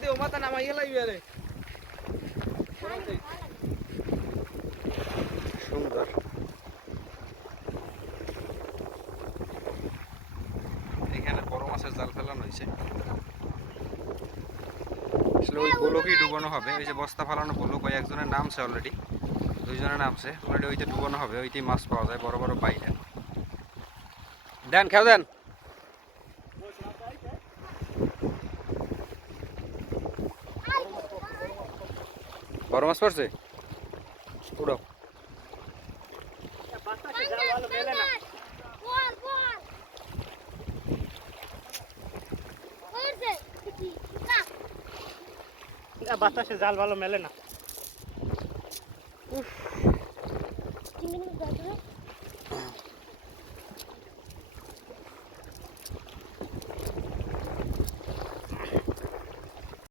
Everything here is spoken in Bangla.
দিও মাথা নামাইয়া লাইবে রে সুন্দর। এখানে বড় মাছের জাল ফেলানো হয়েছে। আসলে ওই বোলকেই ডুবানো হবে। ওই যে বস্তা ফেলানো বোলক, ওই একজনের নামছে অলরেডি, দুইজনের নামছে অলরেডি। ওইতে ডুবানো হবে, ওইতেই মাছ পাওয়া যায় বড় বড় বাইটা। দেন খেও দেন। বড় মাছ পড়ছে, উড়াও। বাতাসে জাল ভালো মেলে না।